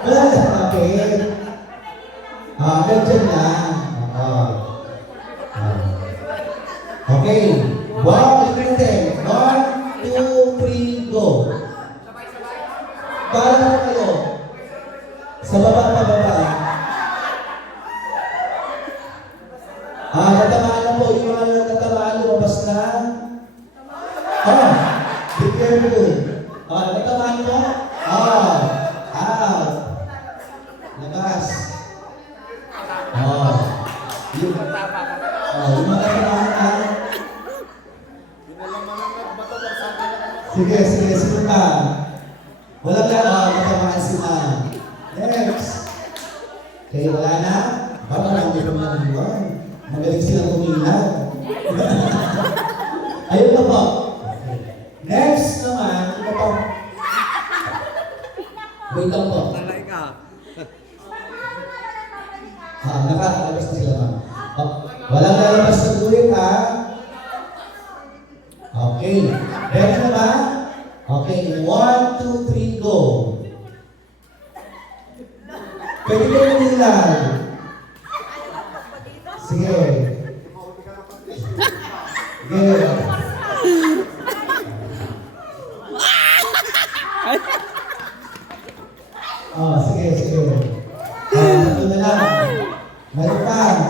Wala na kapit. Ganyan lang. Okay. Wow, ulitin. 1, 2, 3, go. Para na kayo. Sa baba, pababa. Natamaan na po. Yung mga natamaan, lumabas na. Be careful. Natamaan mo. Out. Labas. Yung mga natamaan. Sige, sige pa. Wala na, natamaan sila. Next. Okay, wala na. Marami naman yun. Magaling silang umilag. Ayun na po. Next naman, ito po. Wait lang po. Nakakalabas na sila. Walang lalabas na tuwid, ha? Okay. Ready na ba? Okay. 1, 2, 3, go. Pwede ko umilag. Sige. Sige. Sige. Ito na lang. Meron pa.